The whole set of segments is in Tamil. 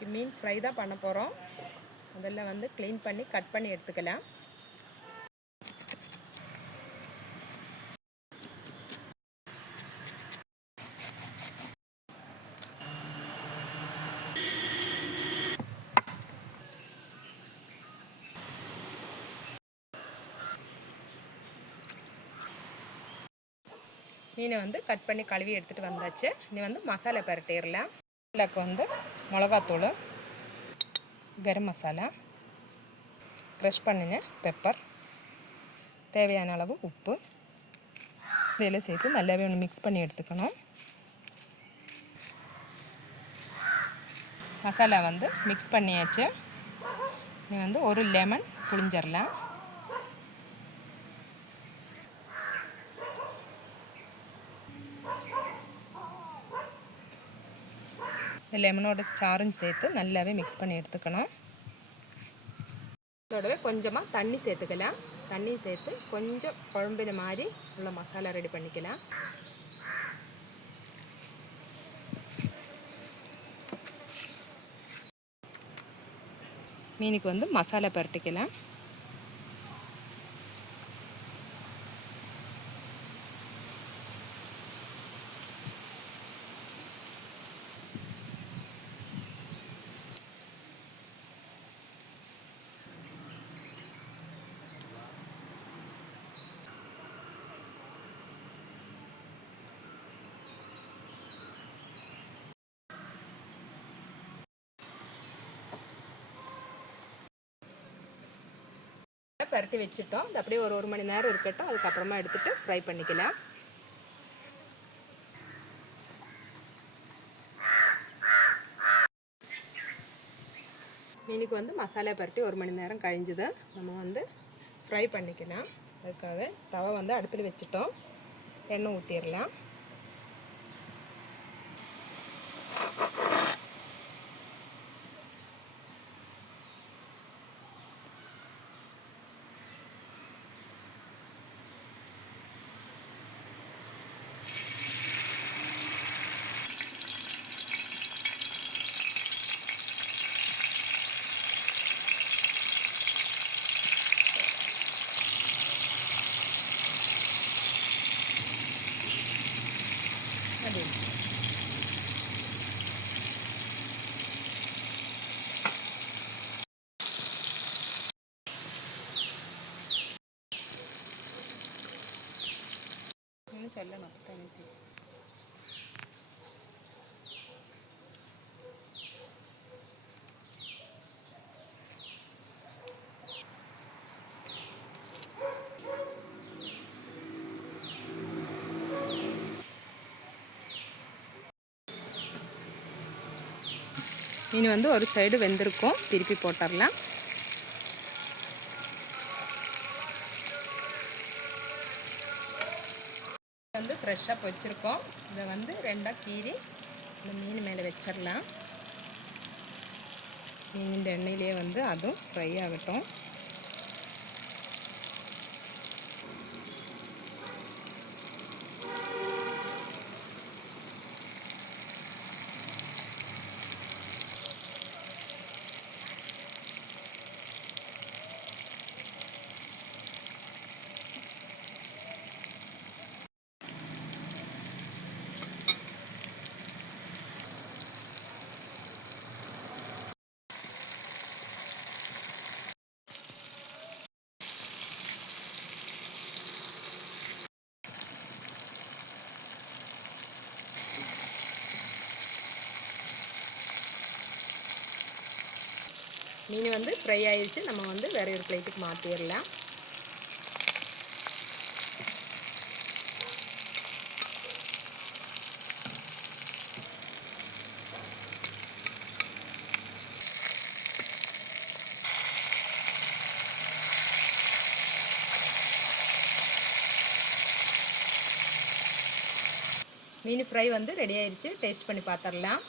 இன்றைக்கி மீன் ஃப்ரை தான் பண்ண போகிறோம். முதல்ல வந்து க்ளீன் பண்ணி கட் பண்ணி எடுத்துக்கலாம். மீனை வந்து கட் பண்ணி கழுவி எடுத்துகிட்டு வந்தாச்சு. இனி வந்து மசாலா பரட்டிடலாம். மசாலாவுக்கு வந்து மிளகாத்தூள், கரம் மசாலா, க்ரஷ் பண்ணின பெப்பர், தேவையான அளவு உப்பு இதில் சேர்த்து நல்லாவே ஒன்று மிக்ஸ் பண்ணி எடுத்துக்கணும். மசாலா வந்து மிக்ஸ் பண்ணியாச்சு. இனி வந்து ஒரு லெமன் புழிஞ்சிடலாம். லெமனோட சாறும் சேர்த்து நல்லாவே மிக்ஸ் பண்ணி எடுத்துக்கணும். இதோடவே கொஞ்சமாக தண்ணி சேர்த்துக்கலாம். தண்ணி சேர்த்து கொஞ்சம் குழம்புன மாதிரி உள்ள மசாலா ரெடி பண்ணிக்கலாம். மீனுக்கு வந்து மசாலா பரட்டிக்கலாம். பரட்டி வச்சுட்டோம். அது அப்படியே ஒரு மணி நேரம் இருக்கட்டும். அதுக்கப்புறமா எடுத்துகிட்டு ஃப்ரை பண்ணிக்கலாம். மீனுக்கு வந்து மசாலா பரட்டி 1 மணி நேரம் கழிஞ்சுது. நம்ம வந்து ஃப்ரை பண்ணிக்கலாம். அதுக்காக தவை வந்து அடுப்பில் வச்சுட்டோம். எண்ணெய் ஊற்றிடலாம். சொல்லணும் மீன் வந்து ஒரு சைடு வெந்திருக்கும். திருப்பி போட்டுடலாம். வந்து ஃப்ரெஷ்ஷாக பொரிச்சிருக்கோம். இதை வந்து ரெண்டாக கீறி இந்த மீன் மேலே வச்சிடலாம். மீன் இந்த எண்ணெயிலே வந்து அதுவும் ஃப்ரை ஆகட்டும். மீன் வந்து ஃப்ரை ஆயிடுச்சு. நம்ம வந்து வேற ஒரு பிளேட்டுக்கு மாற்றிடலாம். மீன் ஃப்ரை வந்து ரெடி ஆயிடுச்சு. டேஸ்ட் பண்ணி பார்த்துடலாம்.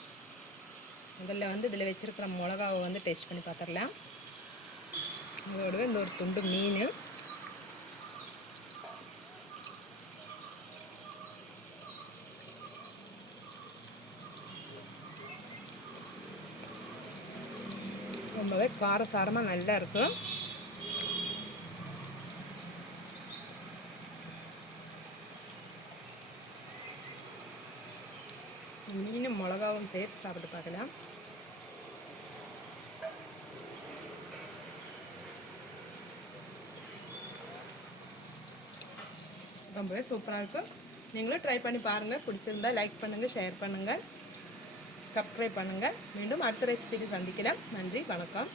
முதல்ல வந்து இதில் வச்சுருக்கிற மிளகாவை வந்து டேஸ்ட் பண்ணி பார்த்துடலாம். இதோடவே இந்த ஒரு துண்டு மீன், ரொம்பவே காரசாரமாக நல்லா இருக்கும். மீனும் மிளகாவும் சேர்த்து சாப்பிட்டு பார்க்கலாம். ரொம்பவே சூப்பராக இருக்கும். நீங்களும் ட்ரை பண்ணி பாருங்கள். பிடிச்சிருந்தா லைக் பண்ணுங்கள், ஷேர் பண்ணுங்கள், சப்ஸ்கிரைப் பண்ணுங்கள். மீண்டும் அடுத்த ரெசிபிக்கு சந்திக்கலாம். நன்றி, வணக்கம்.